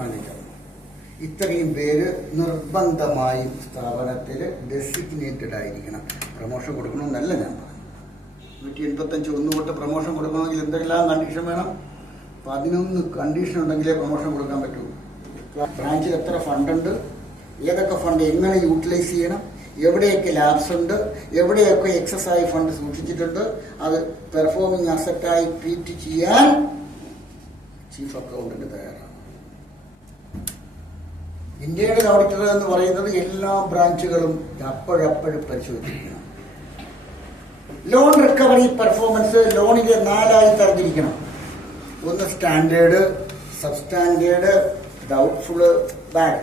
Manager. ഇത്രയും പേര് നിർബന്ധമായും സ്ഥാപനത്തിൽ ഡെസിഗ്നേറ്റഡ് ആയിരിക്കണം. പ്രൊമോഷൻ കൊടുക്കണമെന്നല്ല ഞാൻ പറഞ്ഞു. 185 1 തൊട്ട് പ്രൊമോഷൻ കൊടുക്കണമെങ്കിൽ എന്തെല്ലാം കണ്ടീഷൻ വേണം? 11 കണ്ടീഷൻ ഉണ്ടെങ്കിലേ പ്രൊമോഷൻ കൊടുക്കാൻ പറ്റൂ. ബ്രാഞ്ചിൽ എത്ര ഫണ്ടുണ്ട്, ഏതൊക്കെ ഫണ്ട് എങ്ങനെ യൂട്ടിലൈസ് ചെയ്യണം, എവിടെയൊക്കെ ലാബ്സ് ഉണ്ട്, എവിടെയൊക്കെ എക്സസ് ആയി ഫണ്ട് സൂക്ഷിച്ചിട്ടുണ്ട്, അത് പെർഫോമിംഗ് അസറ്റായി ട്രീറ്റ് ചെയ്യാൻ ചീഫ് അക്കൗണ്ടന്റ് തയ്യാറാണ്. ഇന്ത്യയുടെ ഓഡിറ്റർ എന്ന് പറയുന്നത് എല്ലാ ബ്രാഞ്ചുകളും അപ്പോഴപ്പോഴും പരിശോധിച്ചിരിക്കണം. ലോൺ റിക്കവറി പെർഫോമൻസ് ലോണിലെ 4 ആയി തരംതിരിക്കണം. ഒന്ന് standard, sub standard, doubtful, bad.